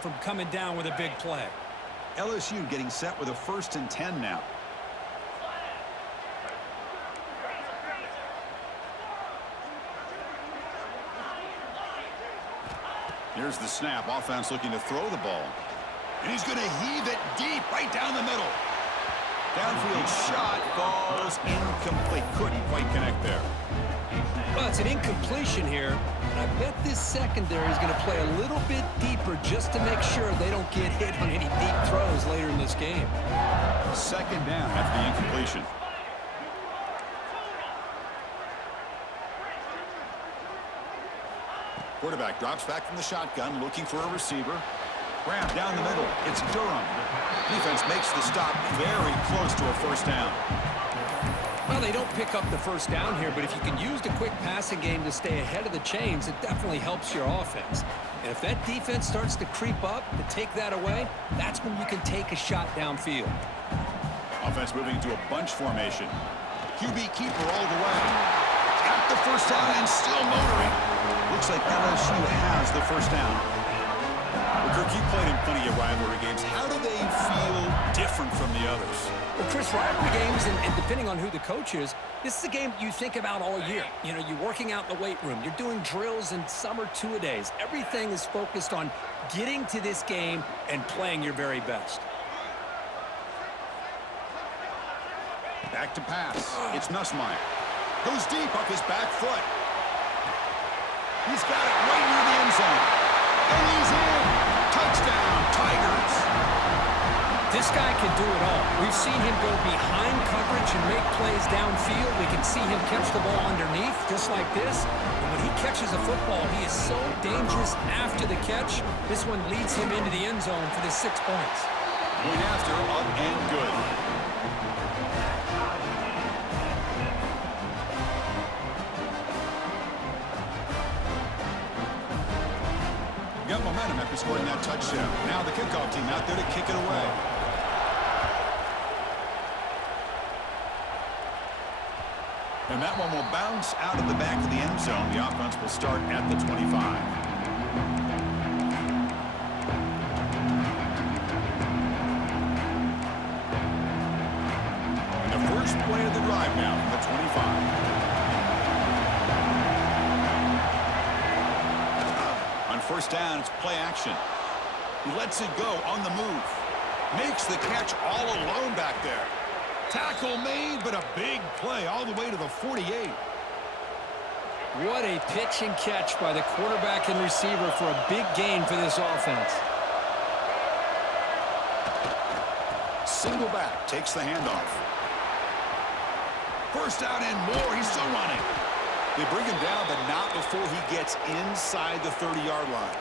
from coming down with a big play. LSU getting set with a 1st and 10 now. Here's the snap. Offense looking to throw the ball. And he's going to heave it deep right down the middle. Downfield shot falls incomplete. Couldn't quite connect there. Well, it's an incompletion here. And I bet this secondary is going to play a little bit deeper just to make sure they don't get hit on any deep throws later in this game. 2nd down after the incompletion. Quarterback drops back from the shotgun, looking for a receiver. Grab down the middle. It's Durham. Defense makes the stop very close to a 1st down. Well, they don't pick up the 1st down here, but if you can use the quick passing game to stay ahead of the chains, it definitely helps your offense. And if that defense starts to creep up to take that away, that's when you can take a shot downfield. Offense moving into a bunch formation. QB keeper all the way. Got the 1st down and still motoring. Looks like LSU has the 1st down. Well, Kirk, you played in plenty of rivalry games. How do they feel different from the others? Well, Chris, rivalry games, and depending on who the coach is, this is a game you think about all year. You know, you're working out in the weight room. You're doing drills and summer two-a-days. Everything is focused on getting to this game and playing your very best. Back to pass. It's Nussmeier. Goes deep off his back foot. He's got it right near the end zone. And he's in. Touchdown, Tigers. This guy can do it all. We've seen him go behind coverage and make plays downfield. We can see him catch the ball underneath, just like this. And when he catches a football, he is so dangerous after the catch. This one leads him into the end zone for the 6 points. Going after, up and good. Got momentum after scoring that touchdown. Now the kickoff team out there to kick it away. And that one will bounce out of the back of the end zone. The offense will start at the 25. And the first play of the drive now from the 25. On 1st down, it's play action. He lets it go on the move. Makes the catch all alone back there. Tackle made, but a big play all the way to the 48. What a pitch and catch by the quarterback and receiver for a big gain for this offense. Single back, takes the handoff. 1st down and more, he's still running. They bring him down, but not before he gets inside the 30-yard line.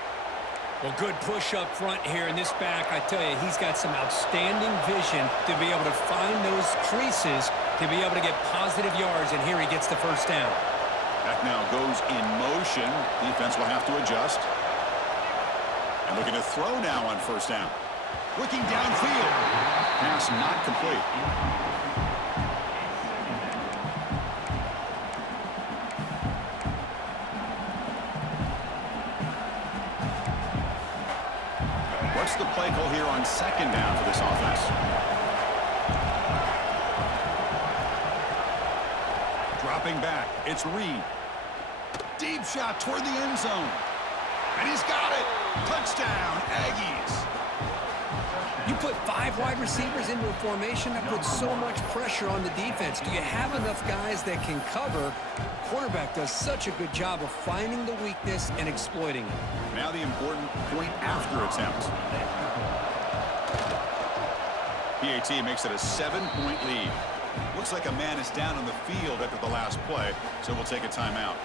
Well, good push up front here in this back. I tell you, he's got some outstanding vision to be able to find those creases to be able to get positive yards, and here he gets the 1st down. Back now goes in motion. Defense will have to adjust. And looking to throw now on 1st down. Looking downfield. Pass not complete. What's the play call here on 2nd down for this offense? Dropping back, it's Reed. Deep shot toward the end zone. And he's got it. Touchdown, Aggies. You put 5 wide receivers into a formation, that puts so much pressure on the defense. Do you have enough guys that can cover? Quarterback does such a good job of finding the weakness and exploiting it. Now the important point after attempt. PAT makes it a 7-point lead. Looks like a man is down on the field after the last play, so we'll take a timeout.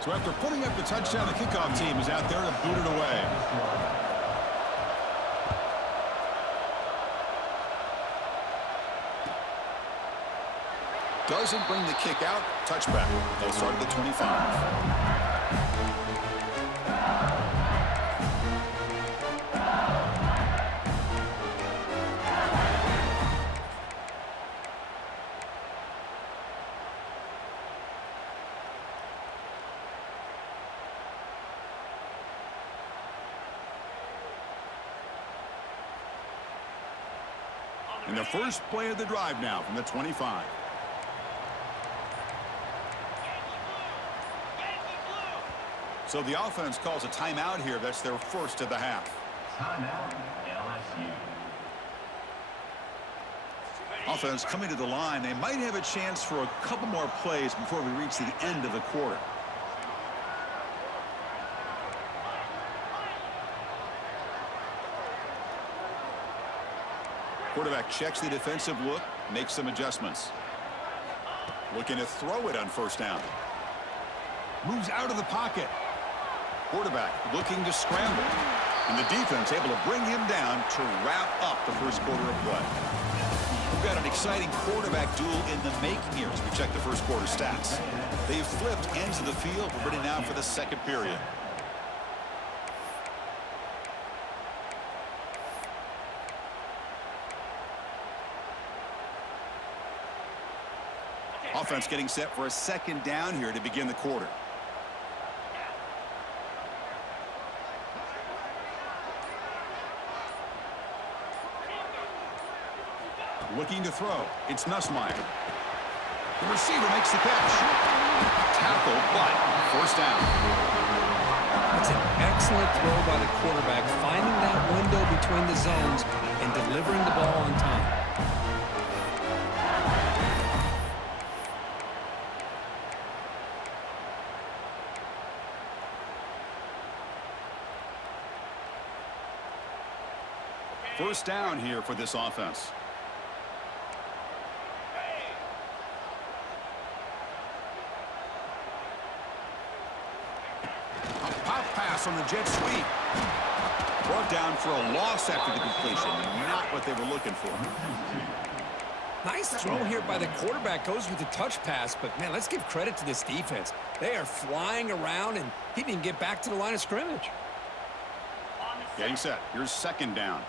So after putting up the touchdown, the kickoff team is out there to boot it away. Doesn't bring the kick out. Touchback. They'll start at the 25. And the first play of the drive now from the 25. So the offense calls a timeout here. That's their first of the half. Timeout, LSU. Offense coming to the line. They might have a chance for a couple more plays before we reach the end of the quarter. Quarterback checks the defensive look, makes some adjustments. Looking to throw it on first down. Moves out of the pocket. Quarterback looking to scramble. And the defense able to bring him down to wrap up the first quarter of play. We've got an exciting quarterback duel in the making here as we check the first quarter stats. They've flipped ends of the field. We're ready now for the second period. Offense getting set for a second down here to begin the quarter. Looking to throw. It's Nussmeier. The receiver makes the catch. Tackle, but first down. That's an excellent throw by the quarterback, finding that window between the zones and delivering the ball on time. First down here for this offense. A pop pass on the jet sweep. Brought down for a loss after the completion. Not what they were looking for. Nice throw here by the quarterback. Goes with the touch pass, but, man, let's give credit to this defense. They are flying around, and he didn't get back to the line of scrimmage. Getting set. Here's second down.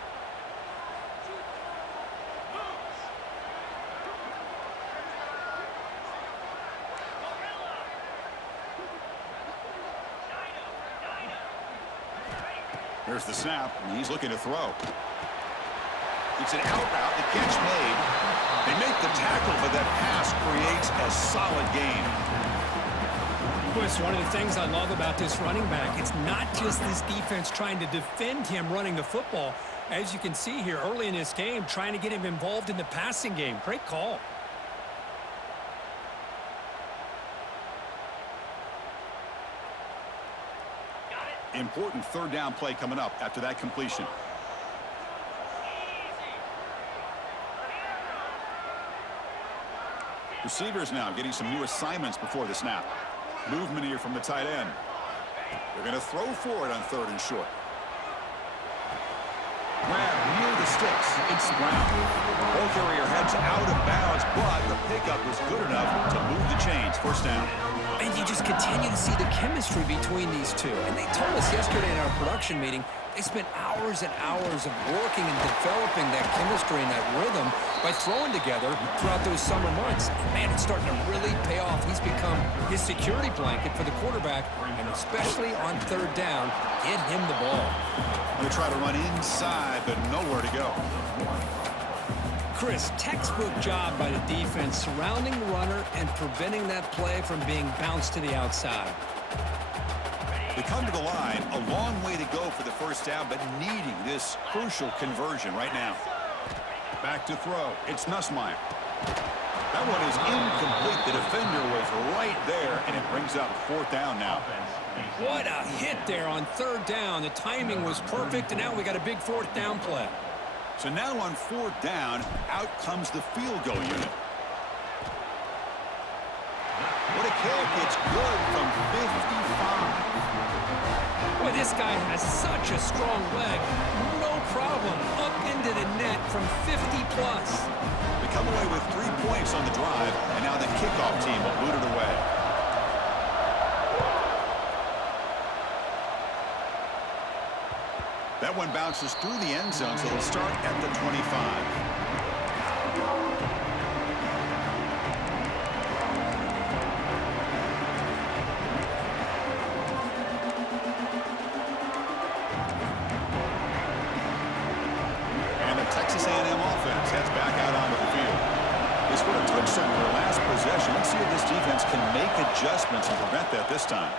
Here's the snap, and he's looking to throw. It's an out route, the catch made. They make the tackle, but that pass creates a solid gain. Chris, one of the things I love about this running back, it's not just this defense trying to defend him running the football. As you can see here early in this game, trying to get him involved in the passing game. Great call. Important third down play coming up after that completion. Receivers now getting some new assignments before the snap. Movement here from the tight end. They're going to throw for it on third and short. Grab near the sticks. It's Brown. Ball carrier heads out of bounds, but the pickup was good enough to move the chains. First down. And you just continue to see the chemistry between these two. And they told us yesterday in our production meeting, they spent hours and hours of working and developing that chemistry and that rhythm by throwing together throughout those summer months. And, man, it's starting to really pay off. He's become his security blanket for the quarterback, and especially on third down, get him the ball. They try to run inside, but nowhere to go. Chris, textbook job by the defense surrounding the runner and preventing that play from being bounced to the outside. They come to the line, a long way to go for the first down, but needing this crucial conversion right now. Back to throw. It's Nussmeier. That one is incomplete. The defender was right there, and it brings up fourth down now. What a hit there on third down. The timing was perfect, and now we got a big fourth down play. So now on fourth down, out comes the field goal unit. What a kick. It's good from 55. Boy, this guy has such a strong leg. No problem. Up into the net from 50-plus. They come away with 3 points on the drive, and now the kickoff team will boot it away. That one bounces through the end zone, so it'll start at the 25. And the Texas A&M offense heads back on their last possession. Let's see if this defense can make adjustments and prevent that this time.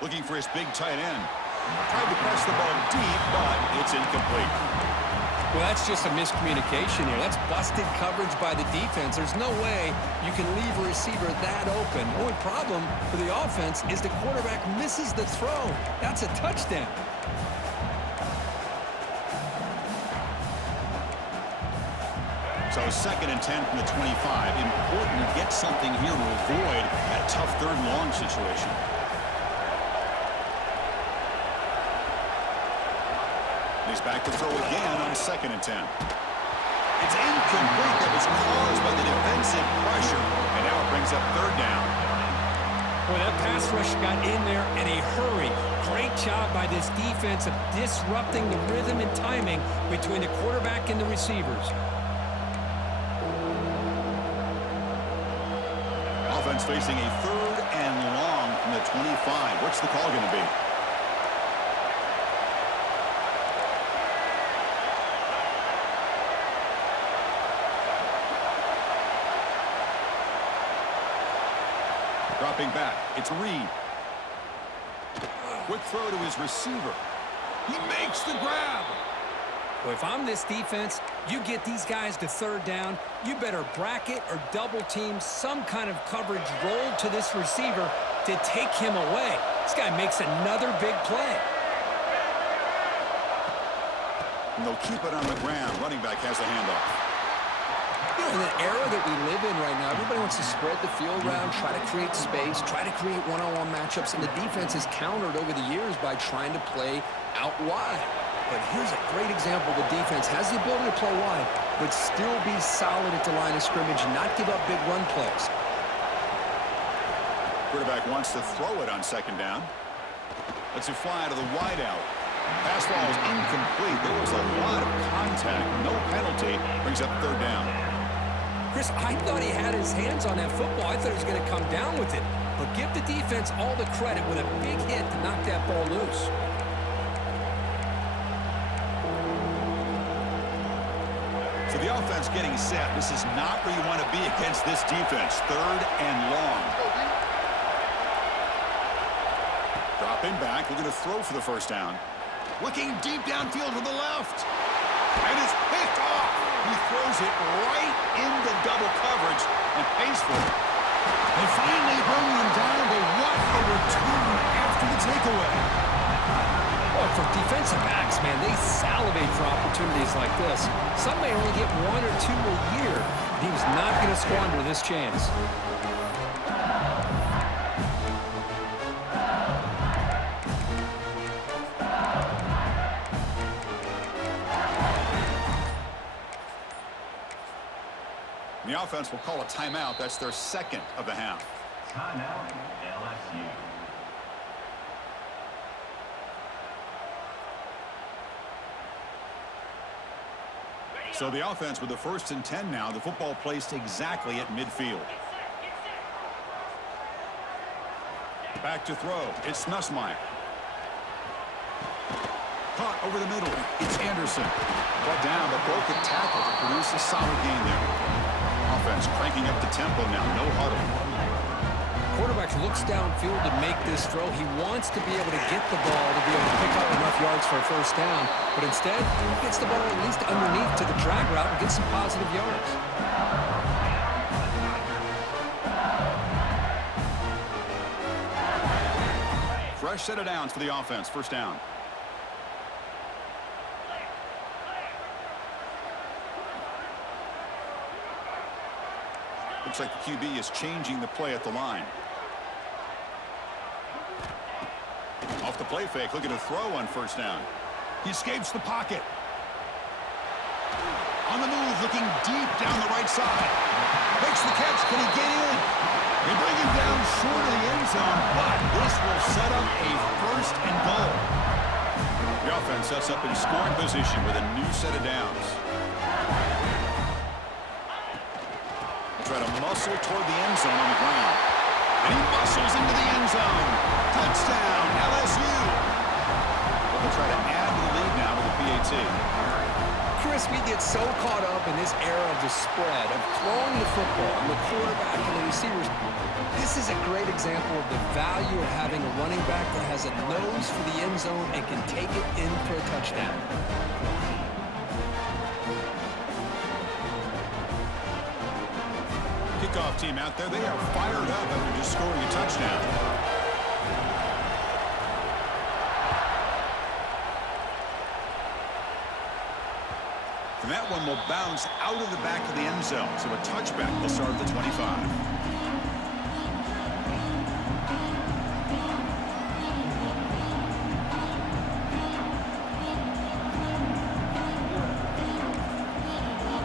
Looking for his big tight end. Tried to press the ball deep, but it's incomplete. Well, that's just a miscommunication here. That's busted coverage by the defense. There's no way you can leave a receiver that open. The only problem for the offense is the quarterback misses the throw. That's a touchdown. So 2nd and 10 from the 25. Important to get something here to avoid that tough 3rd and long situation. He's back to throw again on 2nd and 10. It's incomplete. That was caused by the defensive pressure. And now it brings up 3rd down. Boy, that pass rush got in there in a hurry. Great job by this defense of disrupting the rhythm and timing between the quarterback and the receivers. Offense facing a 3rd and long from the 25. What's the call going to be? Dropping back, it's Reed. Quick throw to his receiver. He makes the grab. Well, if I'm this defense, you get these guys to 3rd down, you better bracket or double team some kind of coverage roll to this receiver to take him away. This guy makes another big play. And they'll keep it on the ground. Running back has the handoff. You know, in the era that we live in right now, everybody wants to spread the field around, try to create space, try to create one-on-one matchups, and the defense has countered over the years by trying to play out wide. But here's a great example. The defense has the ability to play wide, but still be solid at the line of scrimmage and not give up big run plays. Quarterback wants to throw it on 2nd down. Lets it fly to the wideout. Pass ball is incomplete. There was a lot of contact. No penalty. Brings up 3rd down. Chris, I thought he had his hands on that football. I thought he was going to come down with it. But give the defense all the credit with a big hit to knock that ball loose. So the offense getting set. This is not where you want to be against this defense. 3rd and long. Dropping back. Looking to throw for the 1st down. Looking deep downfield to the left. And it's picked off. He throws it right into double coverage and pays for it. They finally bring him down, but what a return after the takeaway. Well, for defensive backs, man, they salivate for opportunities like this. Some may only get 1 or 2 a year, and he was not going to squander this chance. The offense will call a timeout. That's their 2nd of the half. Timeout, LSU. So the offense with the 1st and 10 now. The football placed exactly at midfield. Back to throw. It's Nussmeier. Caught over the middle. It's Anderson. Brought down, but broke a tackle to produce a solid gain there. Offense cranking up the tempo now. No huddle. Quarterback looks downfield to make this throw. He wants to be able to get the ball to be able to pick up enough yards for a 1st down. But instead, he gets the ball at least underneath to the drag route and gets some positive yards. Fresh set of downs for the offense. 1st down. Looks like the QB is changing the play at the line. Off the play fake, looking to throw on 1st down. He escapes the pocket. On the move, looking deep down the right side. Makes the catch. Can he get in? They bring him down short of the end zone, but this will set up a 1st and goal. The offense sets up in scoring position with a new set of downs. Try to muscle toward the end zone on the ground. And he muscles into the end zone. Touchdown, LSU. They'll try to add to the lead now with the PAT. Chris, we get so caught up in this era of the spread, of throwing the football, and the quarterback and the receivers. This is a great example of the value of having a running back that has a nose for the end zone and can take it in for a touchdown. Kickoff team out there, they are fired up after just scoring a touchdown. And that one will bounce out of the back of the end zone. So a touchback will start at the 25.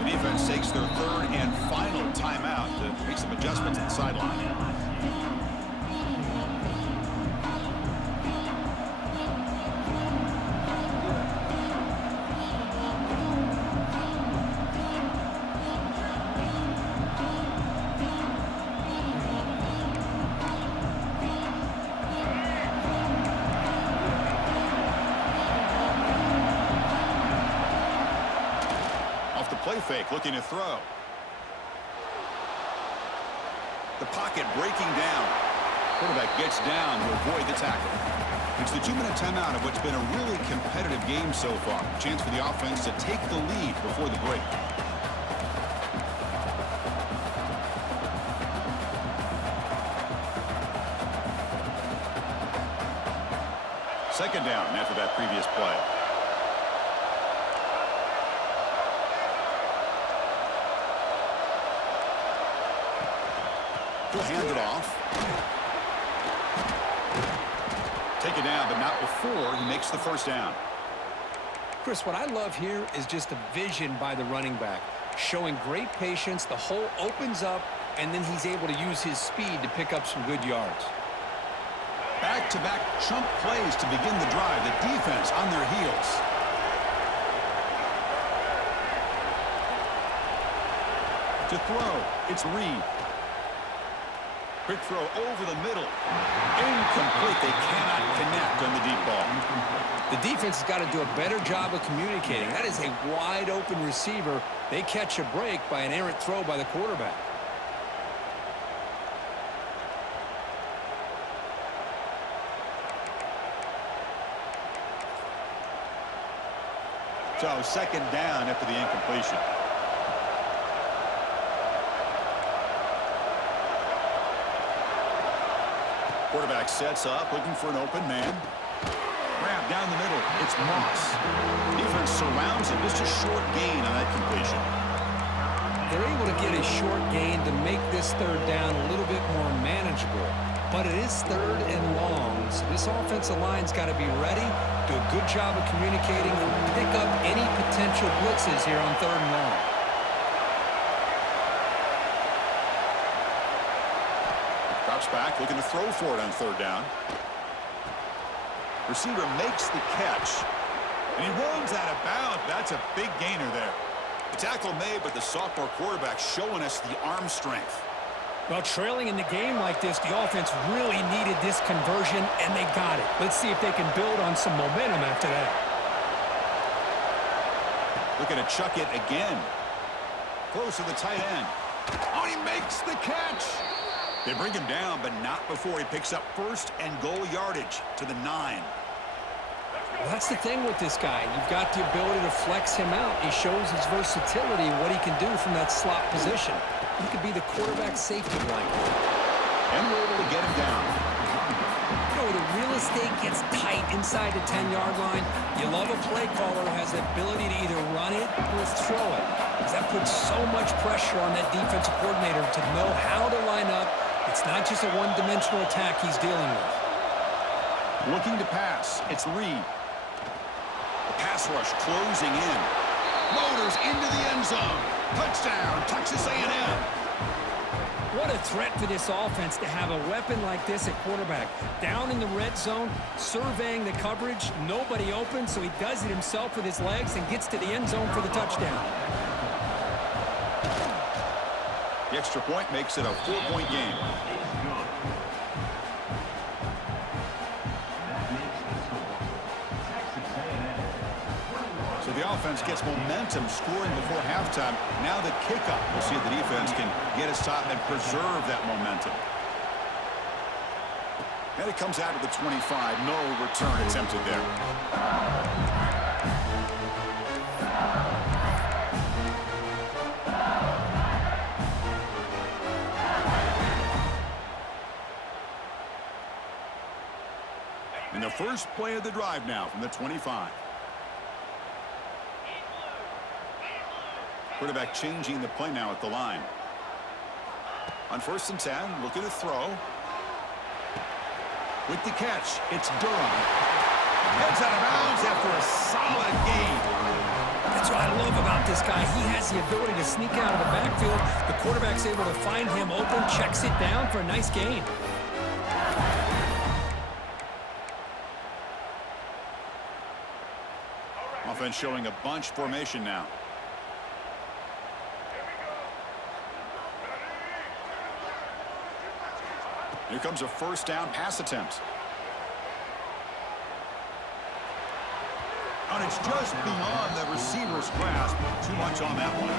Defense takes their third and final timeout to make some adjustments at the sideline. Play fake, looking to throw. The pocket breaking down. Quarterback gets down to avoid the tackle. It's the 2-minute timeout of what's been a really competitive game so far. Chance for the offense to take the lead before the break. Second down after that previous play. He'll hand it off. Take it down, but not before he makes the first down. Chris, what I love here is just the vision by the running back. Showing great patience, the hole opens up, and then he's able to use his speed to pick up some good yards. Back-to-back chunk plays to begin the drive. The defense on their heels. To throw, it's Reed. Quick throw over the middle. Incomplete. They cannot connect on the deep ball. The defense has got to do a better job of communicating. That is a wide-open receiver. They catch a break by an errant throw by the quarterback. So second down after the incompletion. Quarterback sets up, looking for an open man. Grab down the middle. It's Moss. Defense surrounds him. Just a short gain on that completion. They're able to get a short gain to make this third down a little bit more manageable. But it is third and long, so this offensive line's got to be ready, do a good job of communicating, and pick up any potential blitzes here on third and long. Drops back, looking to throw for it on third down. Receiver makes the catch, and he runs out of bounds. That's a big gainer there. The tackle made, but the sophomore quarterback showing us the arm strength. Well, trailing in the game like this, the offense really needed this conversion, and they got it. Let's see if they can build on some momentum after that. Looking to chuck it again. Close to the tight end. Oh, he makes the catch. They bring him down, but not before he picks up first and goal yardage to the 9. Well, that's the thing with this guy. You've got the ability to flex him out. He shows his versatility and what he can do from that slot position. He could be the quarterback safety blanket. And we're able to get him down. You know, the real estate gets tight inside the 10-yard line. You love a play caller who has the ability to either run it or throw it. Because that puts so much pressure on that defensive coordinator to know how to line up. It's not just a one-dimensional attack he's dealing with. Looking to pass. It's Reed. The pass rush closing in. Motors into the end zone. Touchdown, Texas A&M. What a threat for this offense to have a weapon like this at quarterback. Down in the red zone, surveying the coverage. Nobody open, so he does it himself with his legs and gets to the end zone for the touchdown. The extra point makes it a 4-point game. So the offense gets momentum scoring before halftime. Now the kickoff. We'll see if the defense can get a stop and preserve that momentum. And it comes out of the 25. No return attempted there. And the first play of the drive now from the 25. Quarterback changing the play now at the line. On 1st and 10, looking to throw. With the catch, it's Durham. Heads out of bounds after a solid gain. That's what I love about this guy. He has the ability to sneak out of the backfield. The quarterback's able to find him open, checks it down for a nice gain. Offense showing a bunch formation now. Here comes a 1st down pass attempt. And it's just beyond the receiver's grasp. Too much on that one.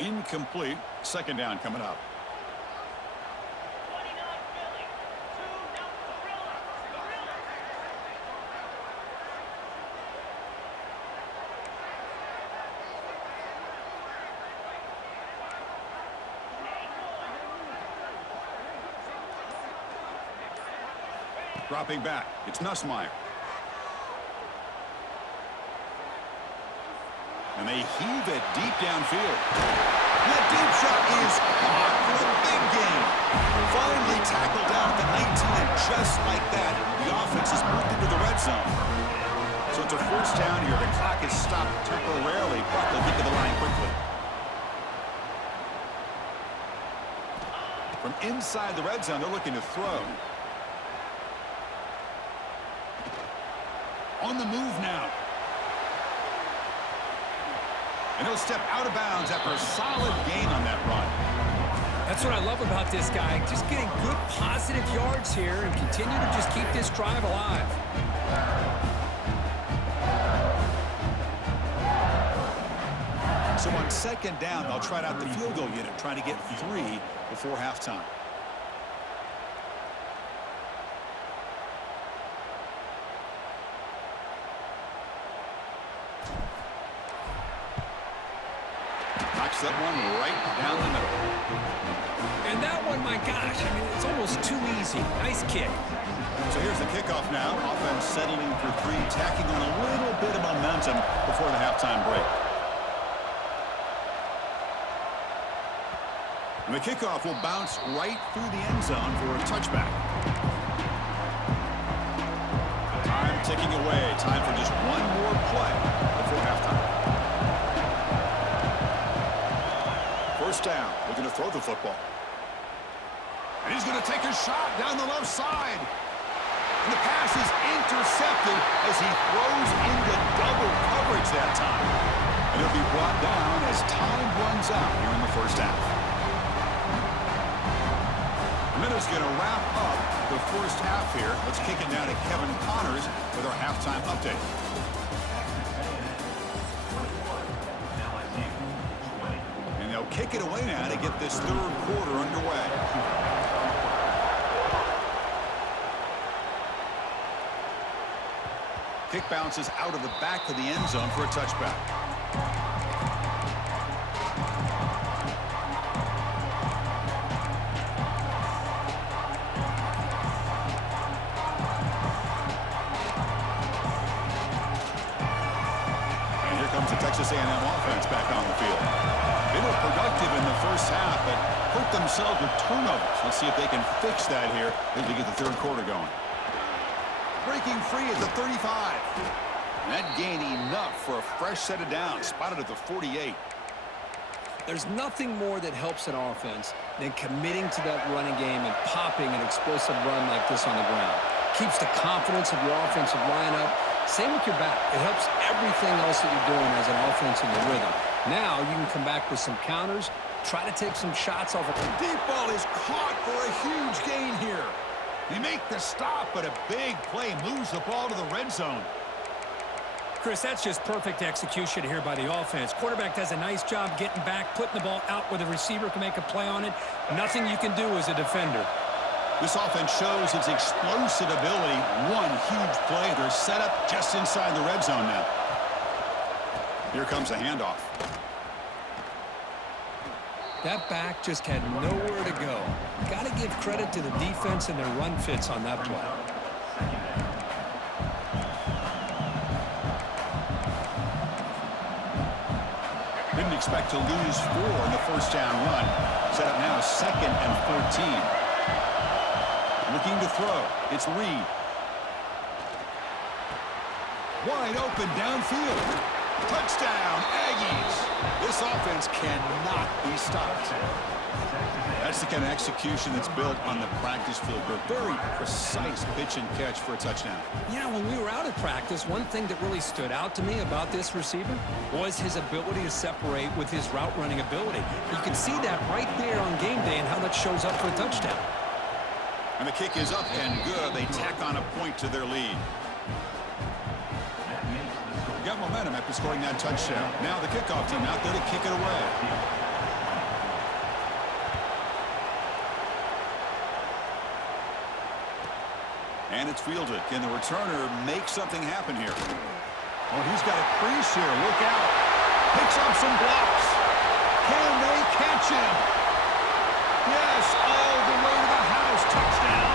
Incomplete. 2nd down coming up. Dropping back, it's Nussmeier. And they heave it deep downfield. That deep shot is caught for a big gain. Finally tackled down at the 19, and just like that, the offense has moved into the red zone. So it's a 1st down here. The clock is stopped temporarily, but they'll get to the line quickly. From inside the red zone, they're looking to throw. On the move now. And he'll step out of bounds after a solid gain on that run. That's what I love about this guy. Just getting good positive yards here and continue to just keep this drive alive. So on 2nd down, they'll try out the field goal unit, trying to get 3 before halftime. That one right down the middle. And that one, my gosh, I mean, it's almost too easy. Nice kick. So here's the kickoff now. Offense settling for 3, tacking on a little bit of momentum before the halftime break. And the kickoff will bounce right through the end zone for a touchback. Time ticking away. Time for just one more play before halftime. 1st down, looking to throw the football. And he's going to take a shot down the left side. And the pass is intercepted as he throws into double coverage that time. And it'll be brought down as time runs out here in the 1st half. And that is going to wrap up the 1st half here. Let's kick it down to Kevin Connors with our halftime update. They'll kick it away now to get this 3rd quarter underway. Kick bounces out of the back of the end zone for a touchback. And here comes the Texas A&M offense back on the field. They were productive in the 1st half, but hurt themselves with turnovers. Let's see if they can fix that here as we get the 3rd quarter going. Breaking free at the 35. And that gained enough for a fresh set of downs, spotted at the 48. There's nothing more that helps an offense than committing to that running game and popping an explosive run like this on the ground. Keeps the confidence of your offensive lineup, Same with your back. It helps everything else that you're doing as an offense in the rhythm. Now you can come back with some counters, try to take some shots off of The deep ball is caught for a huge gain here. They make the stop, but a big play moves the ball to the red zone. Chris, that's just perfect execution here by the offense. Quarterback does a nice job getting back, putting the ball out where the receiver can make a play on it. Nothing you can do as a defender. This offense shows its explosive ability. One huge play. They're set up just inside the red zone now. Here comes a handoff. That back just had nowhere to go. Got to give credit to the defense and their run fits on that play. Didn't expect to lose 4 in the first down run. Set up now 2nd and 14. Looking to throw. It's Reed. Wide open downfield. Touchdown, Aggies. This offense cannot be stopped. That's the kind of execution that's built on the practice field. A very precise pitch and catch for a touchdown. Yeah, when we were out at practice, one thing that really stood out to me about this receiver was his ability to separate with his route running ability. You can see that right there on game day and how that shows up for a touchdown. And the kick is up and good. They tack on a point to their lead. Got momentum after scoring that touchdown. Now the kickoff team out there to kick it away. And it's fielded. Can the returner make something happen here? Oh, he's got a crease here. Look out. Picks up some blocks. Can they catch him? Yes, all the way to the house. Touchdown.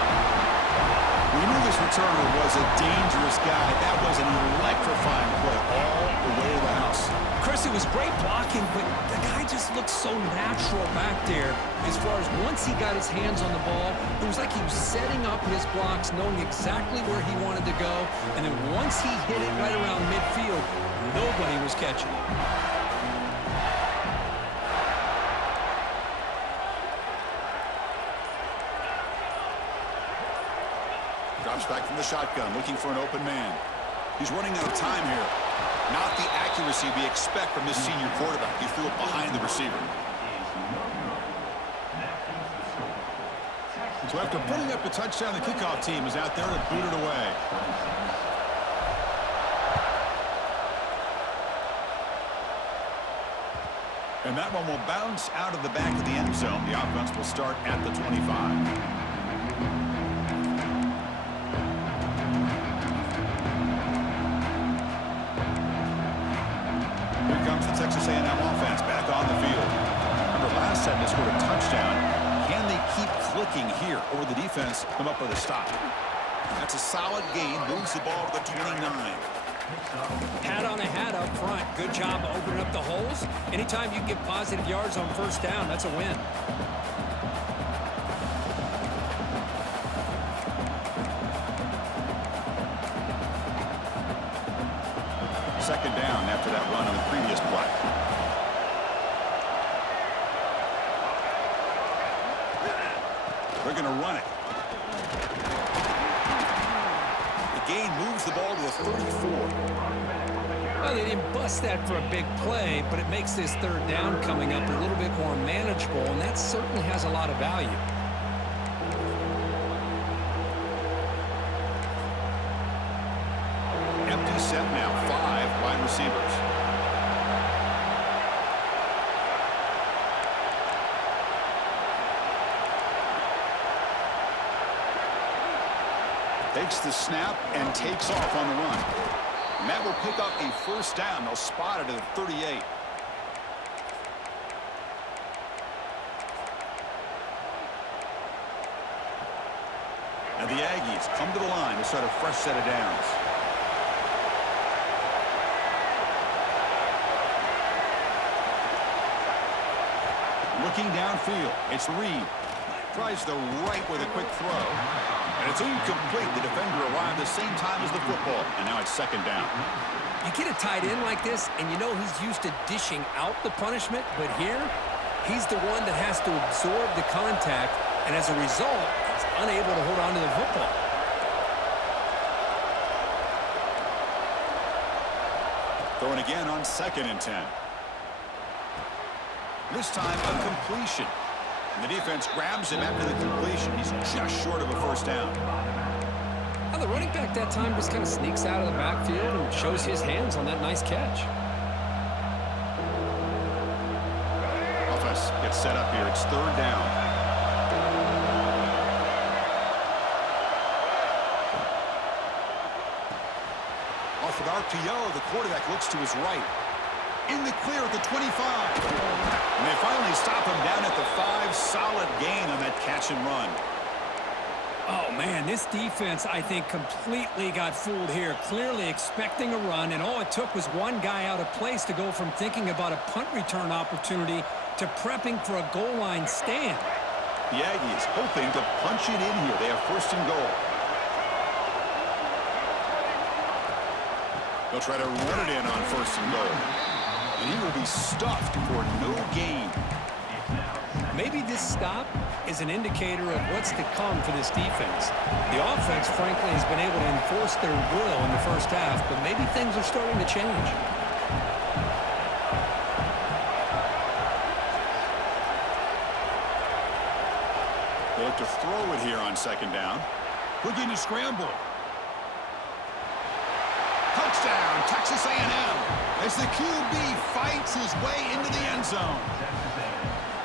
We knew this returner was a dangerous guy. That was an electrifying play all the way to the house. Chris, it was great blocking, but the guy just looked so natural back there. As far as once he got his hands on the ball, it was like he was setting up his blocks, knowing exactly where he wanted to go. And then once he hit it right around midfield, nobody was catching it. Drops back from the shotgun, looking for an open man. He's running out of time here. Not the accuracy we expect from this senior quarterback. He threw it behind the receiver. So after putting up a touchdown, the kickoff team is out there to boot it away. And that one will bounce out of the back of the end zone. The offense will start at the 25. Texas A&M offense back on the field. Remember, last time they scored a touchdown. Can they keep clicking here, or will the defense come up with a stop? That's a solid gain. Moves the ball to the 29. Hat on a hat up front. Good job opening up the holes. Anytime you get positive yards on first down, that's a win. Second down after that run on the previous play. They're going to run it. The gain moves the ball to the 34. Well, they didn't bust that for a big play, but it makes this third down coming up a little bit more manageable, and that certainly has a lot of value. Empty set now. 5 wide receivers. Takes the snap and takes off on the run. And that will pick up a first down. They'll spot it at the 38. And the Aggies come to the line to start a fresh set of downs. Looking downfield, it's Reed. Tries the right with a quick throw. And it's incomplete. The defender arrived the same time as the football. And now it's second down. You get a tight end like this, and you know he's used to dishing out the punishment, but here, he's the one that has to absorb the contact, and as a result, he's unable to hold on to the football. Throwing again on 2nd and 10. This time a completion. And the defense grabs him after the completion. He's just short of a first down. Now, the running back that time just kind of sneaks out of the backfield and shows his hands on that nice catch. Offense gets set up here. It's 3rd down. Off with RPO, the quarterback looks to his right. In the clear at the 25. And they finally stop him down at the 5. Solid gain on that catch and run. Oh, man, this defense, I think, completely got fooled here. Clearly expecting a run, and all it took was one guy out of place to go from thinking about a punt return opportunity to prepping for a goal line stand. The Aggies hoping to punch it in here. They have 1st and goal. They'll try to run it in on 1st and goal. And he will be stuffed for no gain. Maybe this stop is an indicator of what's to come for this defense. The offense, frankly, has been able to enforce their will in the first half, but maybe things are starting to change. They look to throw it here on 2nd down. Looking to scramble. Touchdown, Texas A&M, as the QB fights his way into the end zone.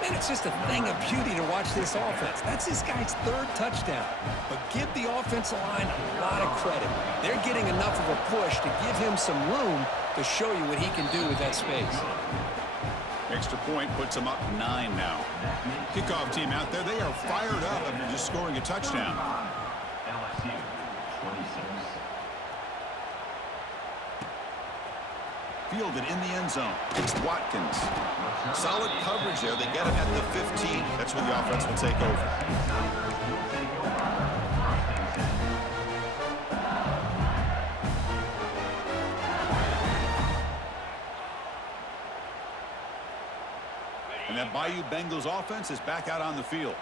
Man, it's just a thing of beauty to watch this offense. That's this guy's 3rd touchdown. But give the offensive line a lot of credit. They're getting enough of a push to give him some room to show you what he can do with that space. Extra point puts them up 9 now. Kickoff team out there, they are fired up after just scoring a touchdown. LSU 26. Fielded in the end zone. It's Watkins. Solid coverage there. They get him at the 15. That's where the offense will take over. And that Bayou Bengals offense is back out on the field.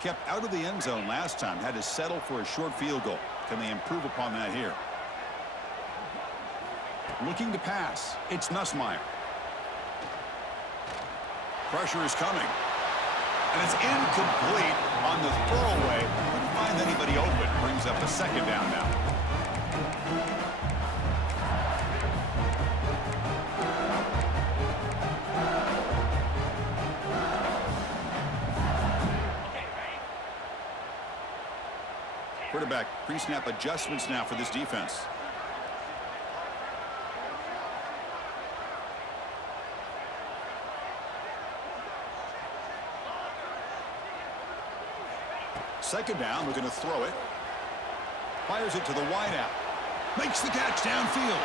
Kept out of the end zone last time. Had to settle for a short field goal. Can they improve upon that here? Looking to pass. It's Nussmeier. Pressure is coming. And it's incomplete on the throwaway. Couldn't find anybody open. Brings up a 2nd down now. Quarterback pre-snap adjustments now for this defense. Second down, looking to throw it. Fires it to the wideout. Makes the catch downfield.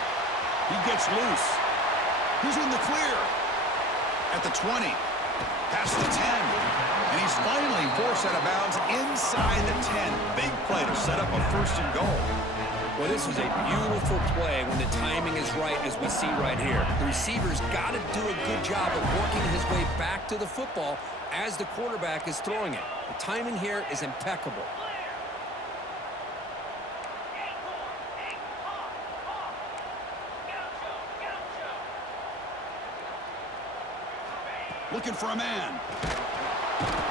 He gets loose. He's in the clear. At the 20. Past the 10. And he's finally forced out of bounds inside the 10. Big play to set up a 1st and goal. Well, this was a beautiful play when the timing is right, as we see right here. The receiver's got to do a good job of working his way back to the football as the quarterback is throwing it. The timing here is impeccable. Looking for a man.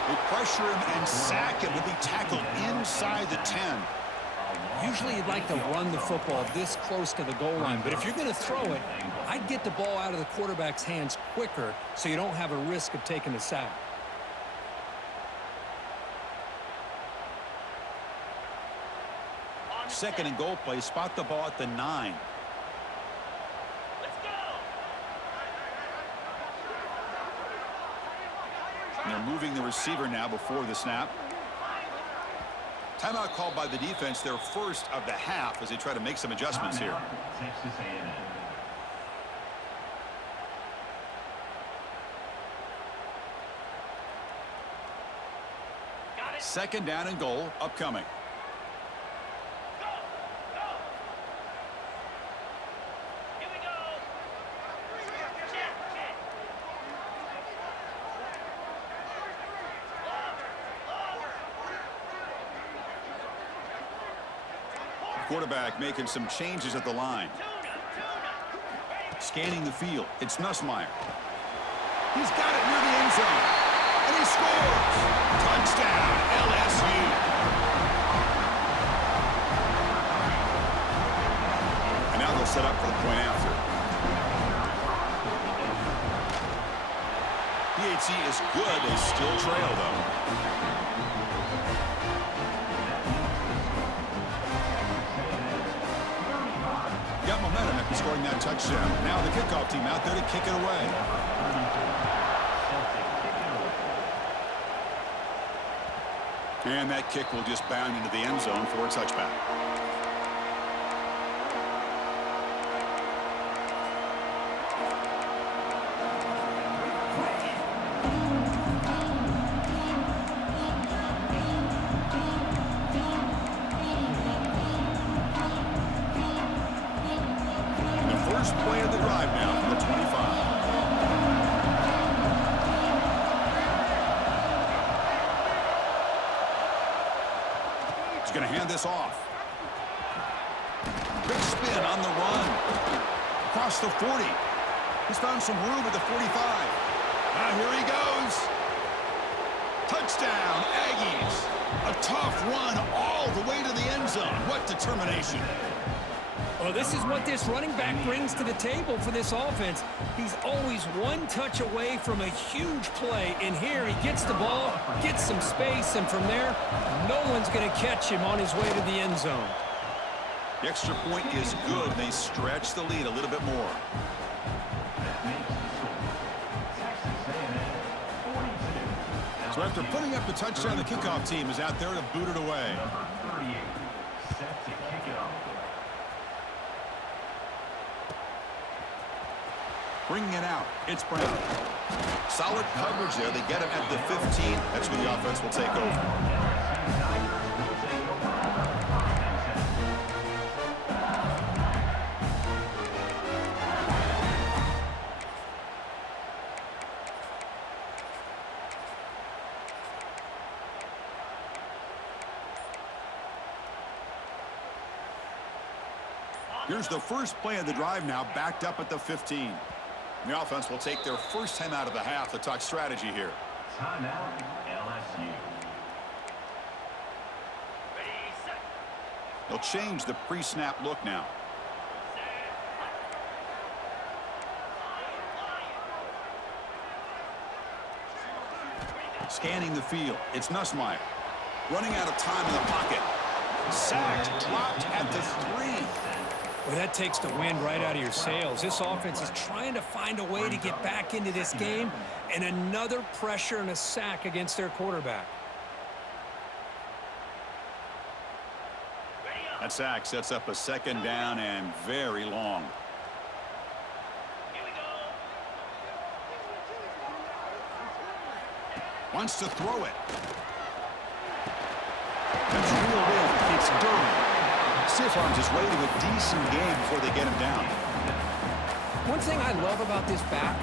They pressure him and sack him to be tackled inside the 10. Usually you'd like to run the football this close to the goal line, but if you're going to throw it, I'd get the ball out of the quarterback's hands quicker so you don't have a risk of taking a sack. Second and goal play. Spot the ball at the 9. And they're moving the receiver now before the snap. Timeout called by the defense, their first of the half, as they try to make some adjustments here. Texas A&M. Second down and goal upcoming. Quarterback making some changes at the line. Scanning the field, it's Nussmeier. He's got it near the end zone. And he scores! Touchdown, LSU! And now they'll set up for the point after. PAT is good. They still trail, though. Got momentum after scoring that touchdown. Now the kickoff team out there to kick it away. And that kick will just bound into the end zone for a touchback. First play of the drive now from the 25. He's going to hand this off. Big spin on the run. Across the 40. He's found some room at the 45. Now here he goes. Touchdown, Aggies. A tough run all the way to the end zone. What determination. Well, this is what this running back brings to the table for this offense. He's always one touch away from a huge play. And here he gets the ball, gets some space, and from there, no one's going to catch him on his way to the end zone. The extra point is good. They stretch the lead a little bit more. So after putting up the touchdown, the kickoff team is out there to boot it away. Number 38, set to kick it off. Bringing it out, it's Brown. Solid coverage there. They get him at the 15. That's where the offense will take over. Here's the first play of the drive now, backed up at the 15. The offense will take their first time out of the half to talk strategy here. Timeout, LSU. They'll change the pre-snap look now. Scanning the field, it's Nussmeier. Running out of time in the pocket. Sacked, dropped at the 3. Well, that takes the wind right out of your sails. This offense is trying to find a way to get back into this game, and another pressure and a sack against their quarterback. That sack sets up a second down and very long. Wants to throw it. That's reeled in. It's Durham. Stiff arms is waiting a decent game before they get him down. One thing I love about this back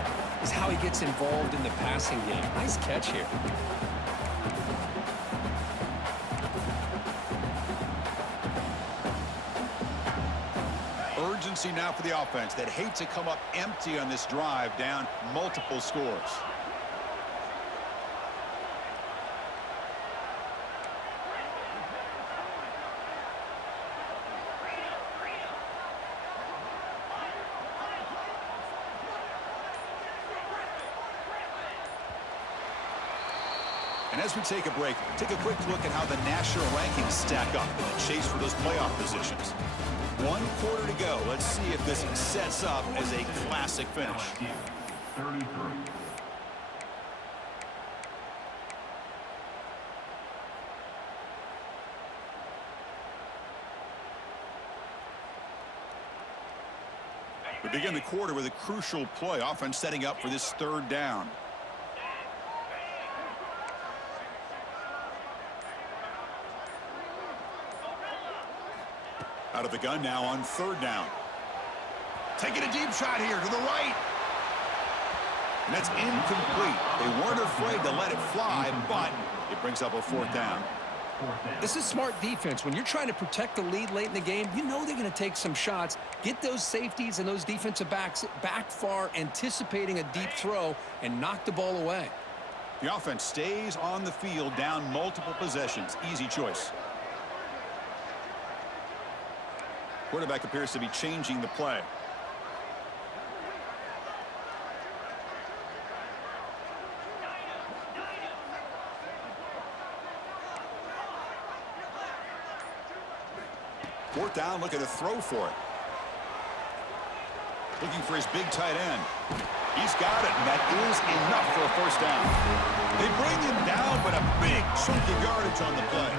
is how he gets involved in the passing game. Nice catch here. Urgency now for the offense that hate to come up empty on this drive, down multiple scores. And as we take a break, take a quick look at how the national rankings stack up in the chase for those playoff positions. 1 quarter to go. Let's see if this sets up as a classic finish. LSU, 33. We begin the quarter with a crucial play. Offense setting up for this third down. Out of the gun now on third down. Taking a deep shot here to the right. And that's incomplete. They weren't afraid to let it fly, but it brings up a fourth down. Fourth down. This is smart defense. When you're trying to protect the lead late in the game, you know they're going to take some shots, get those safeties and those defensive backs back far, anticipating a deep throw, and knock the ball away. The offense stays on the field, down multiple possessions. Easy choice. Quarterback appears to be changing the play. Fourth down, looking to throw for it. Looking for his big tight end. He's got it, and that is enough for a first down. They bring him down, but a big chunk of yardage on the play.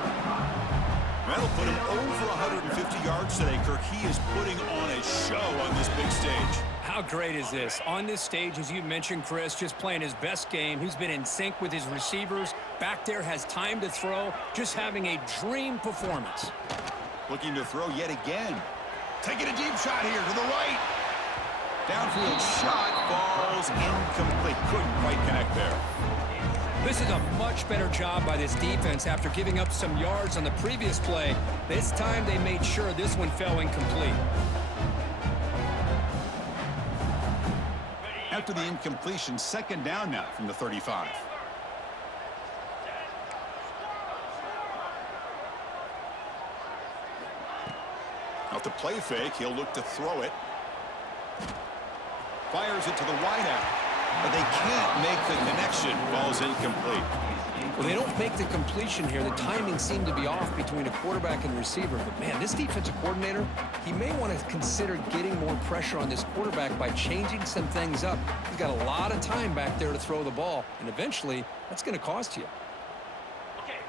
That'll put him over 150 yards today, Kirk. He is putting on a show on this big stage. How great is this? On this stage, as you mentioned, Chris, just playing his best game. He's been in sync with his receivers. Back there, has time to throw. Just having a dream performance. Looking to throw yet again. Taking a deep shot here to the right. Downfield shot falls incomplete. Couldn't quite connect there. This is a much better job by this defense after giving up some yards on the previous play. This time they made sure this one fell incomplete. After the incompletion, second down now from the 35. Off the play fake, he'll look to throw it. Fires it to the wideout, but they can't make the connection. Ball's incomplete. Well, they don't make the completion here. The timing seemed to be off between a quarterback and receiver. But, man, this defensive coordinator, he may want to consider getting more pressure on this quarterback by changing some things up. He's got a lot of time back there to throw the ball, and eventually that's going to cost you.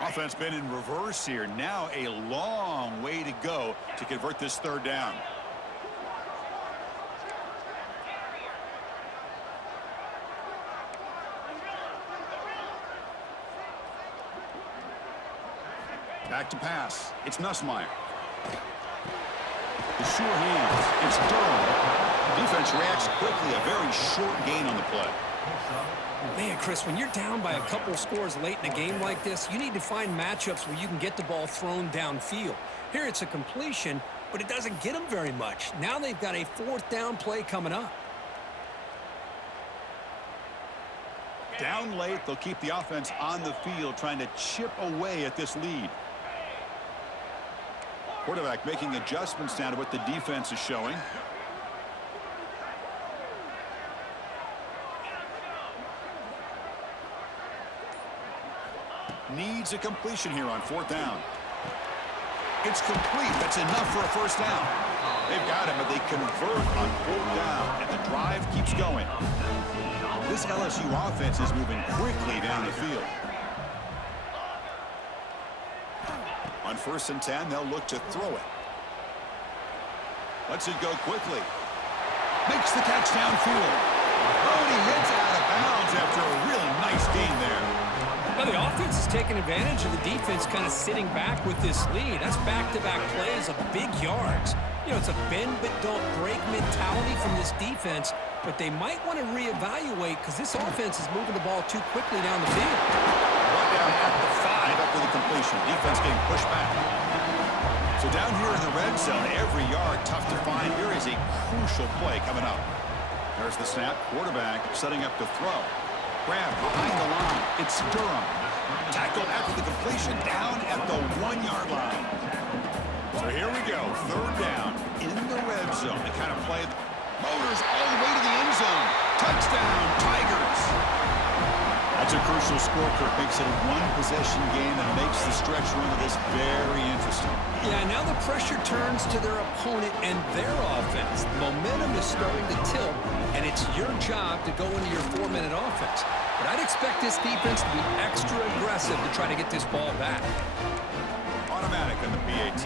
Offense been in reverse here. Now a long way to go to convert this third down. Back to pass. It's Nussmeier. The sure hands. It's Durham. Defense reacts quickly. A very short gain on the play. Man, Chris, when you're down by a couple scores late in a game like this, you need to find matchups where you can get the ball thrown downfield. Here it's a completion, but it doesn't get them very much. Now they've got a fourth down play coming up. Down late, they'll keep the offense on the field trying to chip away at this lead. Quarterback making adjustments down to what the defense is showing. Needs a completion here on fourth down. It's complete. That's enough for a first down. They've got it, but they convert on fourth down, and the drive keeps going. This LSU offense is moving quickly down the field. On 1st and 10, they'll look to throw it. Lets it go quickly. Makes the catch downfield. Oh, and he heads out of bounds after a really nice gain there. Well, the offense is taking advantage of the defense kind of sitting back with this lead. That's back-to-back plays of big yards. You know, it's a bend but don't break mentality from this defense, but they might want to reevaluate because this offense is moving the ball too quickly down the field. Right down at the 5 after the completion. Defense getting pushed back. So down here in the red zone, every yard tough to find. Here is a crucial play coming up. There's the snap. Quarterback setting up to throw. Grab behind the line. It's Durham. Tackle after the completion down at the 1-yard line. So here we go. Third down in the red zone. The kind of play. Motors all the way to the end zone. Touchdown, Tigers. That's a crucial score, Kirk. Makes it a one-possession game and makes the stretch run of this very interesting. Yeah, now the pressure turns to their opponent and their offense. Momentum is starting to tilt, and it's your job to go into your 4-minute offense. But I'd expect this defense to be extra aggressive to try to get this ball back. Automatic on the PAT.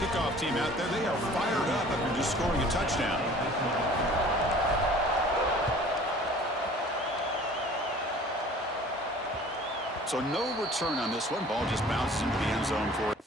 Kickoff team out there. They are fired up after just scoring a touchdown. So no return on this one. Ball just bounces into the end zone for it.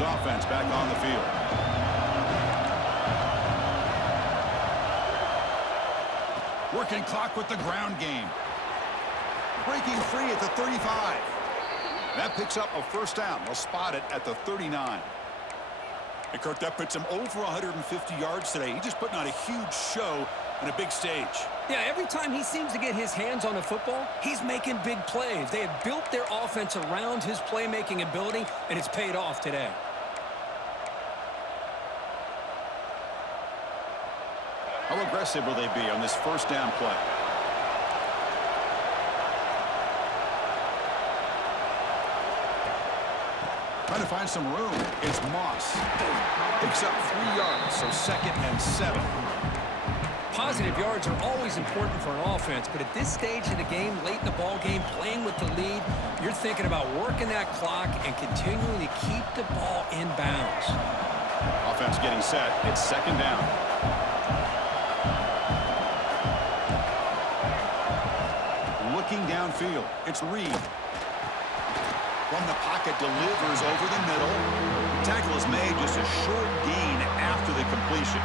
his offense back on the field. Working clock with the ground game. Breaking free at the 35. That picks up a first down. They'll spot it at the 39. And Kirk, that puts him over 150 yards today. He's just putting on a huge show on a big stage. Yeah, every time he seems to get his hands on the football, he's making big plays. They have built their offense around his playmaking ability, and it's paid off today. How aggressive will they be on this first down play? Trying to find some room. It's Moss. Picks up 3 yards, so 2nd and 7. Positive yards are always important for an offense, but at this stage of the game, late in the ball game, playing with the lead, you're thinking about working that clock and continuing to keep the ball in bounds. Offense getting set. It's 2nd down. Looking downfield. It's Reed. From the pocket, delivers over the middle. Tackle is made, just a short gain after the completion.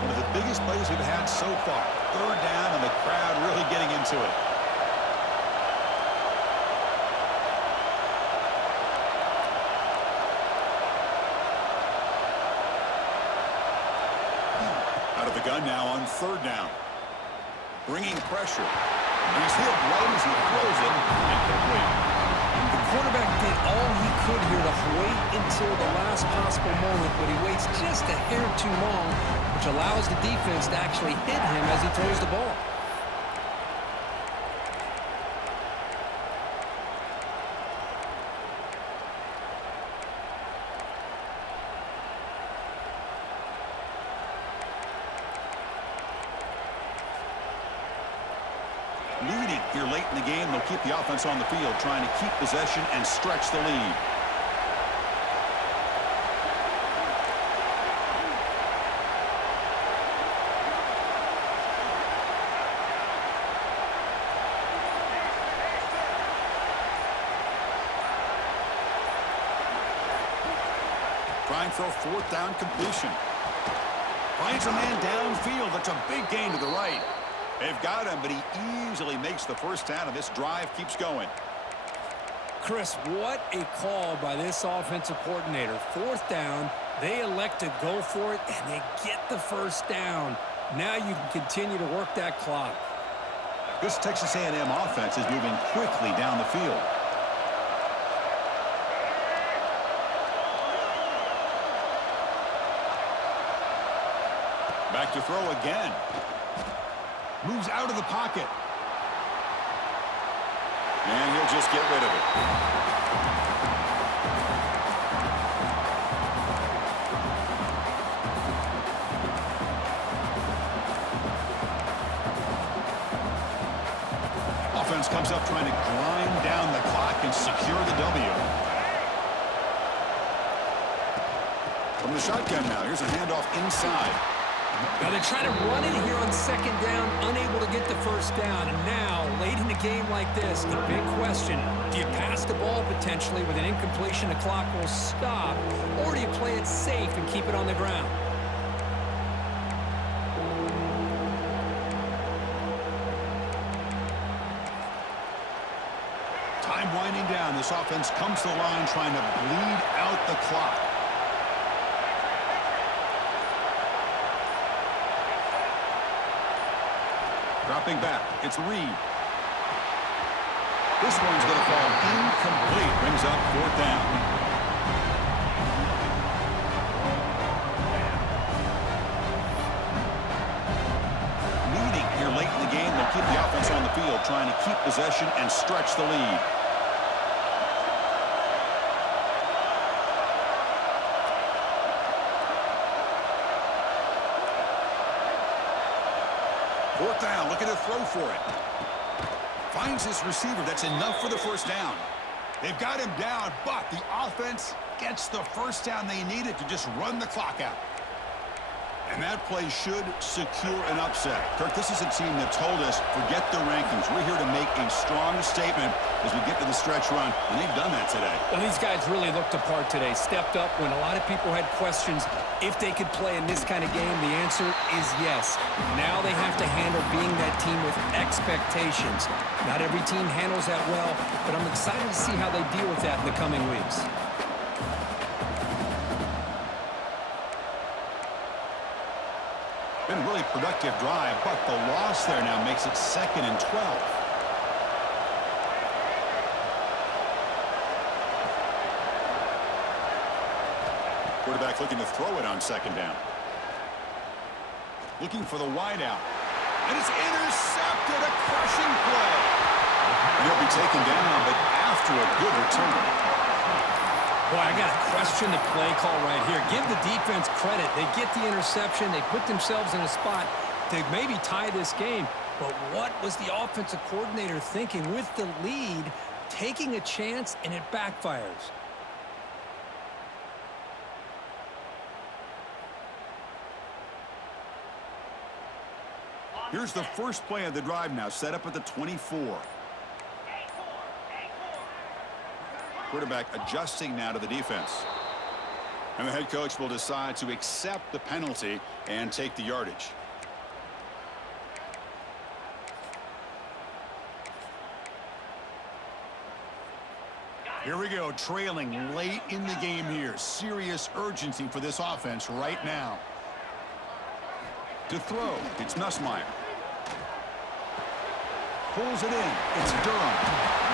One of the biggest plays we've had so far. 3rd down, and the crowd really getting into it. Gun now on 3rd down. Bringing pressure. He's hit right as he throws it. Incomplete. The quarterback did all he could here to wait until the last possible moment, but he waits just a hair too long, which allows the defense to actually hit him as he throws the ball. Leading here late in the game, they'll keep the offense on the field, trying to keep possession and stretch the lead. Trying for a 4th down completion. Finds a man downfield. That's a big gain to the right. They've got him, but he easily makes the first down, and this drive keeps going. Chris, what a call by this offensive coordinator. 4th down, they elect to go for it, and they get the first down. Now you can continue to work that clock. This Texas A&M offense is moving quickly down the field. Back to throw again. Moves out of the pocket. And he'll just get rid of it. Offense comes up trying to grind down the clock and secure the W. From the shotgun now, here's a handoff inside. Now they're trying to run it here on 2nd down, unable to get the first down. And now, late in a game like this, the big question, do you pass the ball potentially with an incompletion, the clock will stop, or do you play it safe and keep it on the ground? Time winding down. This offense comes to the line trying to bleed out the clock. Dropping back, it's Reed. This one's going to fall incomplete. Brings up 4th down. Leading here late in the game, they'll keep the offense on the field, trying to keep possession and stretch the lead. Fourth down, looking to throw for it. Finds his receiver. That's enough for the first down. They've got him down, but the offense gets the first down they needed to just run the clock out. And that play should secure an upset. Kirk, this is a team that told us, forget the rankings. We're here to make a strong statement as we get to the stretch run, and they've done that today. Well, these guys really looked apart today, stepped up when a lot of people had questions if they could play in this kind of game. The answer is yes. Now they have to handle being that team with expectations. Not every team handles that well, but I'm excited to see how they deal with that in the coming weeks. Been a really productive drive, but the loss there now makes it 2nd and 12. Quarterback looking to throw it on 2nd down. Looking for the wideout. And it's intercepted, a crushing play. And he'll be taken down, but after a good return. Boy, I got to question the play call right here. Give the defense credit. They get the interception. They put themselves in a spot to maybe tie this game. But what was the offensive coordinator thinking with the lead, taking a chance, and it backfires? Here's the first play of the drive now, set up at the 24. Quarterback adjusting now to the defense. And the head coach will decide to accept the penalty and take the yardage. Here we go, trailing late in the game here. Serious urgency for this offense right now. To throw, it's Nussmeier. Pulls it in, it's Durham.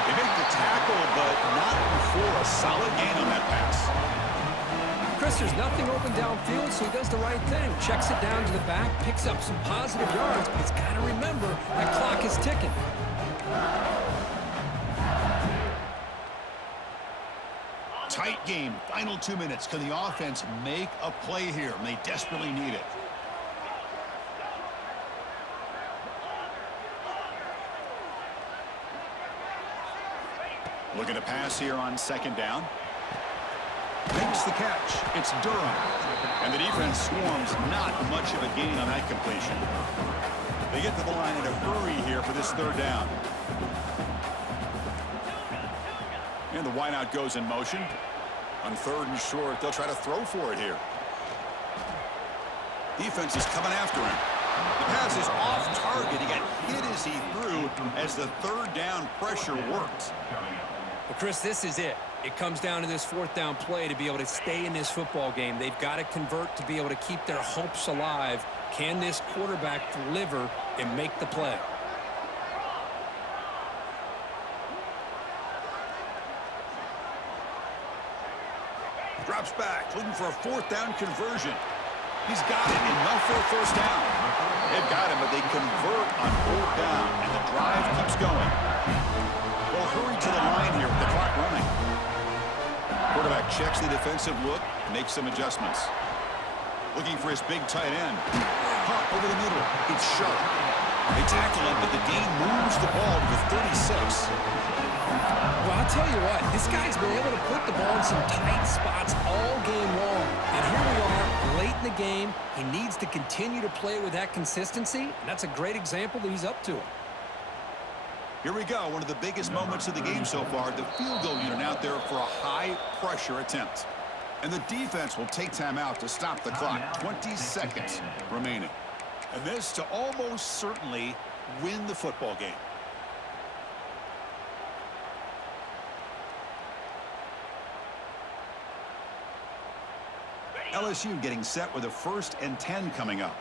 They make the tackle, but not before a solid gain on that pass. Chris, there's nothing open downfield, so he does the right thing. Checks it down to the back, picks up some positive yards, but he's got to remember that clock is ticking. Tight game, final 2 minutes. Can the offense make a play here? And they desperately need it. Looking to pass here on 2nd down. Makes the catch. It's Durham. And the defense swarms, not much of a gain on that completion. They get to the line in a hurry here for this 3rd down. And the wideout goes in motion. On 3rd and short, they'll try to throw for it here. Defense is coming after him. The pass is off target. He got hit as he threw as the 3rd down pressure worked. Well, Chris, this is it. It comes down to this 4th down play to be able to stay in this football game. They've got to convert to be able to keep their hopes alive. Can this quarterback deliver and make the play? Drops back, looking for a 4th down conversion. He's got it, enough for a 1st down. They've got him, but they convert on 4th down, and the drive keeps going. Well, hurry to the line here with the clock running. Quarterback checks the defensive look, makes some adjustments. Looking for his big tight end. Hot over the middle. It's sharp. They tackle him, but the gain moves the ball to the 36. Well, I'll tell you what, this guy's been able to put the ball in some tight spots all game long. And here we are, late in the game. He needs to continue to play with that consistency, and that's a great example that he's up to it. Here we go, one of the biggest moments of the game so far. The field goal unit out there for a high-pressure attempt. And the defense will take time out to stop the clock. 20 seconds remaining. And this to almost certainly win the football game. LSU getting set with a 1st and 10 coming up.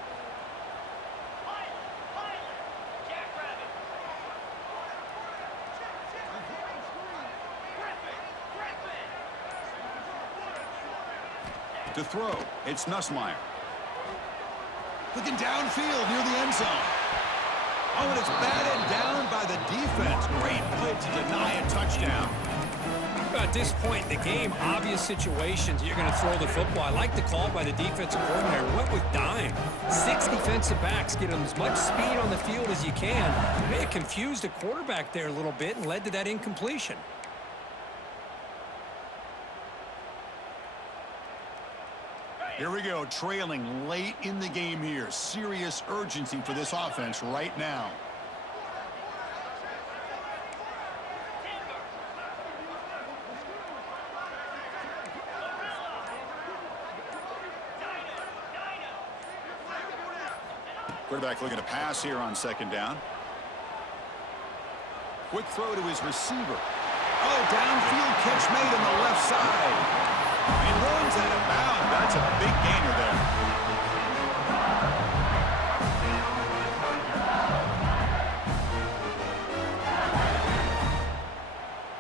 To throw, it's Nussmeier. Looking downfield near the end zone. Oh, and it's batted down by the defense. Great play to deny a touchdown. At this point in the game, obvious situations, you're going to throw the football. I like the call by the defensive coordinator. Went with dime. 6 defensive backs, get them as much speed on the field as you can. May have confused the quarterback there a little bit and led to that incompletion. Here we go, trailing late in the game here. Serious urgency for this offense right now. Quarterback looking to pass here on second down. Quick throw to his receiver. Oh, downfield catch made on the left side. He runs out of bounds. That's a big gainer there.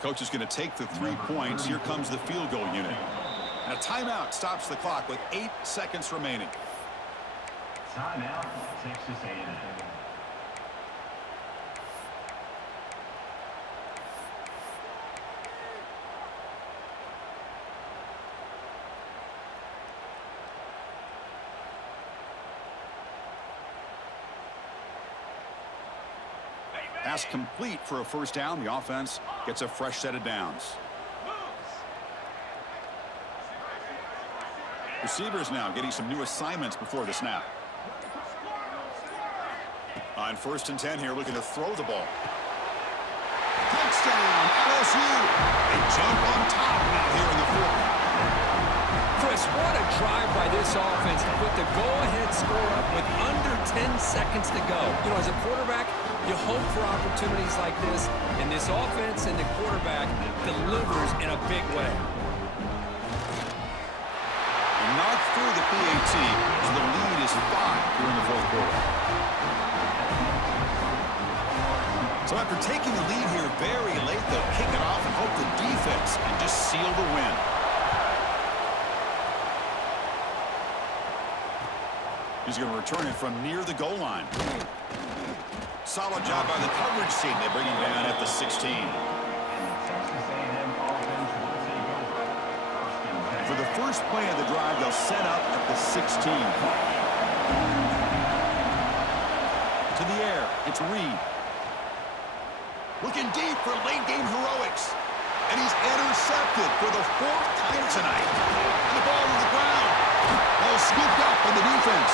Coach is going to take the 3 points. Here comes the field goal unit. And a timeout stops the clock with 8 seconds remaining. Timeout, Texas A&M. Pass complete for a first down. The offense gets a fresh set of downs. Receivers now getting some new assignments before the snap. On 1st and 10 here, looking to throw the ball. Touchdown, LSU. They jump on top now here in the 4th. Chris, what a drive by this offense to put the go-ahead score up with under 10 seconds to go. You know, as a quarterback, you hope for opportunities like this, and this offense and the quarterback delivers in a big way. Knocked through the PAT, so the lead is 5 here in the 4th quarter. So after taking the lead here very late, they'll kick it off and hope the defense can just seal the win. He's going to return it from near the goal line. Solid job by the coverage team. They bring him down at the 16. For the first play of the drive, they'll set up at the 16. To the air, it's Reed. Looking deep for late-game heroics. And he's intercepted for the 4th time tonight. And the ball to the ground. Ball scooped up by the defense.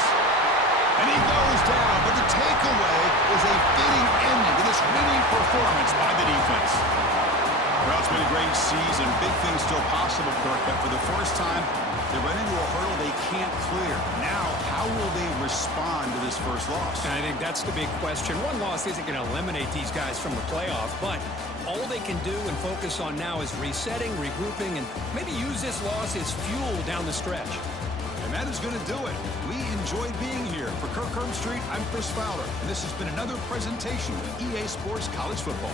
And he goes down, but the takeaway is a fitting ending to this winning performance by the defense. Well, it's been a great season. Big things still possible, Kirk, but for the first time, they run into a hurdle they can't clear. Now, how will they respond to this first loss? And I think that's the big question. One loss isn't going to eliminate these guys from the playoff, but all they can do and focus on now is resetting, regrouping, and maybe use this loss as fuel down the stretch. And that is going to do it. We enjoyed being here. For Kirk Herbstreit, I'm Chris Fowler, and this has been another presentation of EA Sports College Football.